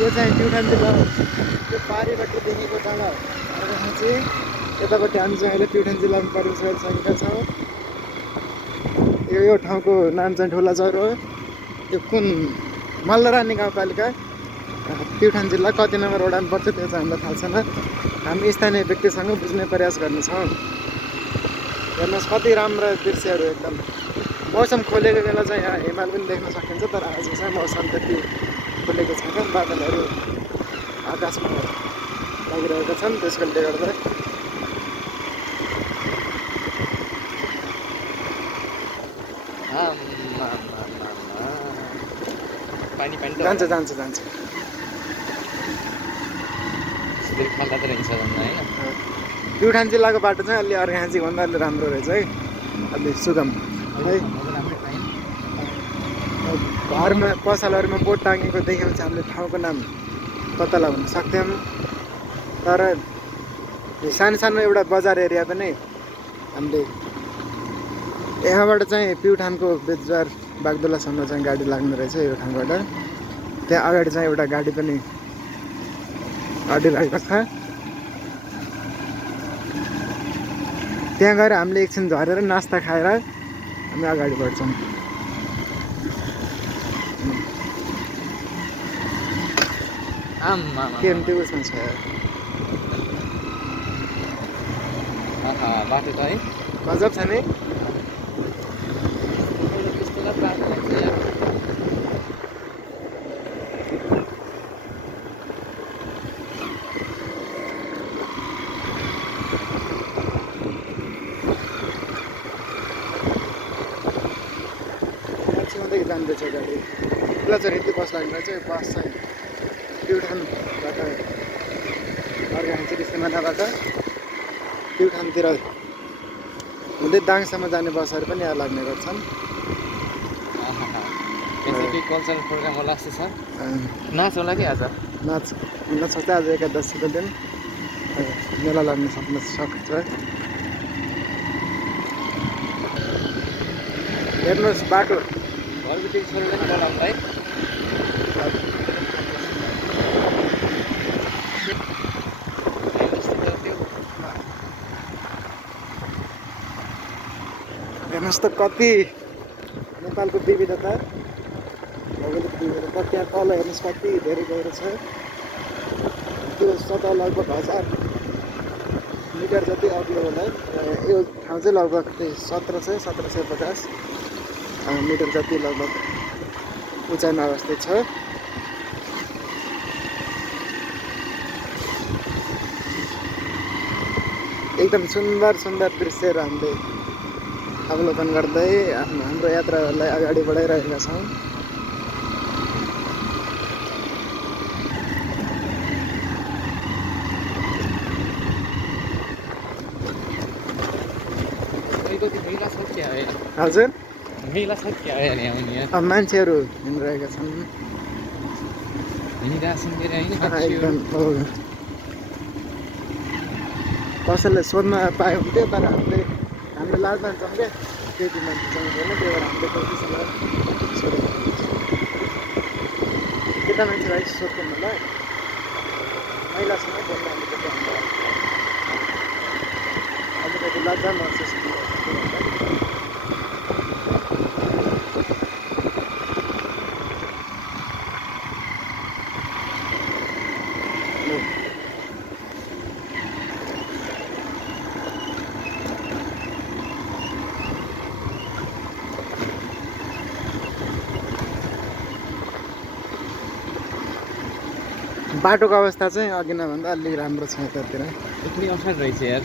यो चाहिँ प्युठान जिल्ला हो। त्यो पारिबाट देखेको डाँडा चाहिँ यतापट्टि हामी चाहिँ अहिले प्युठान जिल्लामा प्रवेश गरिसकेका छौँ। यो ठाउँको नाम चाहिँ ठुला चौर हो। यो कुन मल्लरानी गाउँपालिका प्युठान जिल्ला कति नम्बर वडामा पर्छ त्यो चाहिँ हामीलाई थाहा छैन। हामी स्थानीय व्यक्तिसँग बुझ्ने प्रयास गर्नेछौँ। हेर्नुहोस् कति राम्रो दृश्यहरू एकदम। मौसम खोलेको बेला चाहिँ यहाँ हिमाल पनि देख्न सकिन्छ, तर आज चाहिँ मौसम त्यति खोलेको छैन। बादलहरू आकाशमा लागिरहेका छन्, त्यसले गर्दा जान्छ जान्छ जान्छ। प्युठान जिल्लाको बाटो चाहिँ अलि अर्घाँचीभन्दा अलि राम्रो रहेछ है, अलि सुगम है। घरमा पसलहरूमा बोर्ड टाँगेको देखेपछि हामीले ठाउँको नाम पत्ता लगाउन सक्थ्यौँ, तर सानो सानो एउटा बजार एरिया पनि हामीले यहाँबाट चाहिँ प्युठानको बेजबार बागदुलासम्म चाहिँ गाडी लाग्ने रहेछ यो ठाउँबाट। त्यहाँ अगाडि चाहिँ एउटा गाडी पनि अडिरहेको छ। त्यहाँ गएर हामीले एकछिन झरेर नास्ता खाएर हामी अगाडि बढ्छौँ। के त्यो उसमा छ बाटो त है गजब छ नि। मान्छेदेखि जाँदैछ गाडी। कुलाचरी यति बस लाग्ने चाहिँ बस चाहिँ प्युठानबाट अर्घाँची सिमानाबाट प्युठानतिर हुँदै दाङसम्म जाने बसहरू पनि यहाँ लाग्ने गर्छन्। कल्चरल प्रोग्राम होला जस्तो छ। नाच होला कि आज नाच हुन सक्छ। आज एकादशीको दिन मेला लाग्न सक्छ। हेर्नुहोस् बाटो घरको छोडेर बोलाउनु है। हेर्नुहोस् त कति नेपालको विविधता, भौगोलिक विविधता। त्यहाँ तल हेर्नुहोस् कति धेरै गहिरो छ। त्यो सतह लगभग 1000 मिटर जति अग्लो होला। यो ठाउँ चाहिँ लगभग 1750 मिटर जति लगभग उचाइमा अवस्थित छ। एकदम सुन्दर सुन्दर दृश्यहरू हामीले अवलोकन गर्दै हाम्रो यात्राहरूलाई अगाडि बढाइरहेका छौँ। हजुर मेला छ क्या अब मान्छेहरू हिँडिरहेका छन्। एकदम कसैलाई सोध्न पाए हुन्थ्यो, तर हामीले लाज मान्छौँ क्या केटी मान्छेसँग होइन। त्यही भएर हामीले कसैलाई सोधेको केटा मान्छेलाई सोध्छौँ होला, महिलासँग बोल्न अलिकति लज्जा महसुस हुन्छ। बाटोको अवस्था चाहिँ अघि नै भन्दा अलि राम्रो छ यतातिर। यति अप्ठ्यारो रहेछ यार।